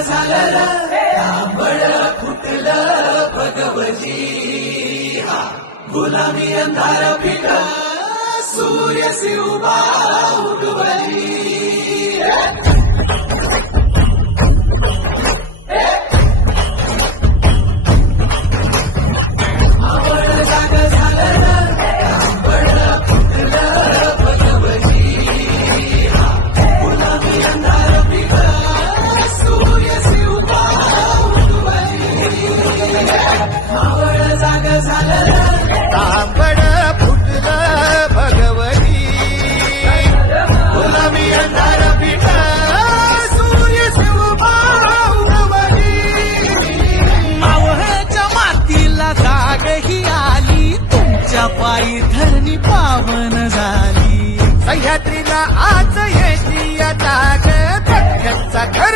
झालं तांबड फुटलं भगवती गुलामी अंधार फिटला सूर्य उभा उगवली तांबड फुटलं भगवती गुलामी अंधार फिटला सूर्य उभा उगवली मावळच्या मातीला जाग ही आली तुमच्या पायी धरणी पावन झाली सह्याद्रीला आज येते आता धक्क्यांचा